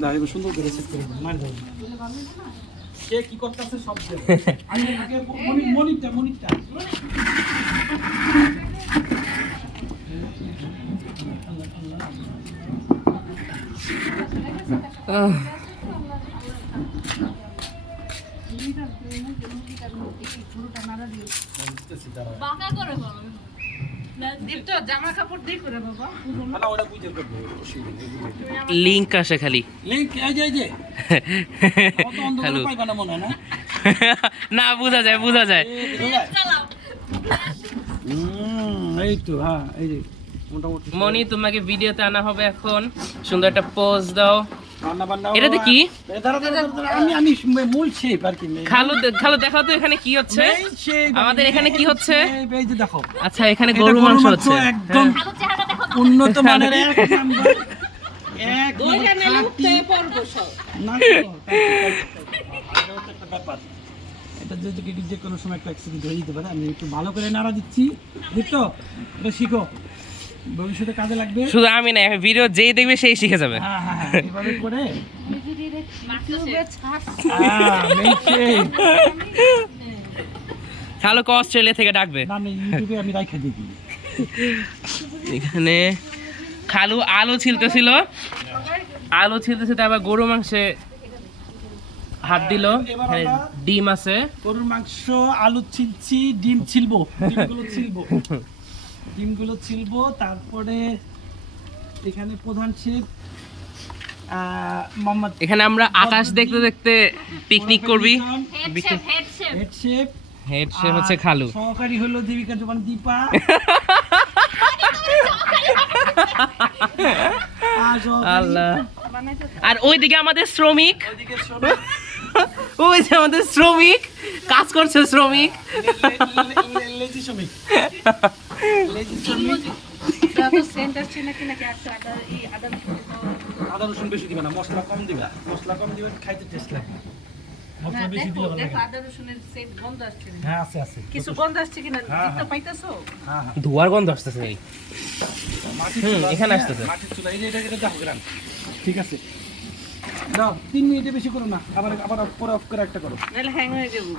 না এবার সুন্দর করে সেট করে দেন মার দাও কে কি করতেছে সব দেন আগে আগে মনিটটা বাঁকা করে বলো দীপ্ত জামা কাপড় দিয়ে করে বাবা না ওটা বুঝে করবে লিংক আসে খালি লিংক এই যে কত অন্ধকার পাইবা না মনে হয় না না বোঝা যায় চালাও এই তো হ্যাঁ এই যে মোটামুটি মনি তোমাকে ভিডিওতে আনা হবে এখন সুন্দর একটা পোজ দাও রান্না বান্না এটাতে কি দাঁড়া আমি মূল শেপ আর কি খালু দেখাও তো এখানে কি হচ্ছে আমাদের এখানে কি হচ্ছে এই যে দেখো আচ্ছা এখানে গরু মাংস হচ্ছে একদম ভালো চেহারা দেখো তো উন্নত মানের এক নাম্বার এক দইটা নেলে উঠতে পারবো সব না তো একটা ব্যাপার এটা যে কোনো সময় একটা অ্যাক্সিডেন্ট হয়ে যেতে পারে আমি একটু ভালো করে নাড়া দিচ্ছি বুঝছো এটা শিখো ভবিষ্যতে কাজে লাগবে শুধু আমি না ভিডিও যেই দেখবে সেই শিখে যাবে হ্যাঁ এভাবে করে খালু অস্ট্রেলিয়া থেকে ডাকবে না ইউটিউবে আমি রাইখা দিই এখানে খালু আলু ছিলতেছিল আবার গরু মাংসে হাত দিল এখানে ডিম আছে গরুর মাংস আলু ছিলছি ডিমগুলো ছিলবো তারপরে এখানে প্রধান শেফ মোহাম্মদ এখানে আমরা আকাশ দেখতে দেখতে পিকনিক করবি হেড শেফ হেড শেফ হচ্ছে খালু সহকারী হলো দেবিকা জোবান দীপা আল্লাহ আর ওইদিকে আমাদের শ্রমিক ওইদিকে শ্রমিক ওই যে আমাদের শ্রমিক কাজ করছে শ্রমিক লেজি শ্রমিক আদা রসুন বেশি দিবে না মশলা কম দিবে খাইতে টেস্ট লাগবে মশলা বেশি দিলে ভালো লাগে আদা রসুনের সেট গন্ধ আসছে হ্যাঁ আছে কিছু গন্ধ আসছে কিনা দেখতে পাইতাছো হ্যাঁ ধোয়ার গন্ধ আসতেছে এই মাটির চুলা এখানে আসতেছে। মাটির চুলা এই যে এটা দাও গ্রাম ঠিক আছে দাও 3 মিনিটে বেশি করো না আবার পরে অফ করে একটা করো নাহলে হ্যাং হয়ে যাবে